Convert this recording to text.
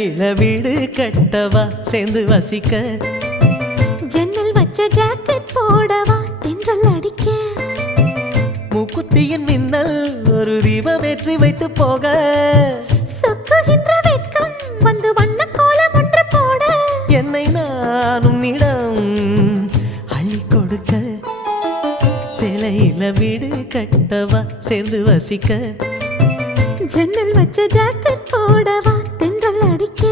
சிலையில வீடு கட்டவா சேர்ந்து வசிக்க ஜன்னல் வச்ச ஜாக்கெட் போடவா தென்றல் அடிக்க மூக்குத்தியின் மின்னல் ஒரு தீபம் ஏற்றி வைத்து போக சொக்குகின்ற வெட்கம் வந்து வண்ண கோலம் ஒன்று போட என்னை நானும் இடம் அள்ளி கொடுக்க சிலையில வீடு கட்டவா சேர்ந்து வசிக்க ஜன்னல் வச்ச ஜாக்கெட் போடவா தென்றல் அடிக்க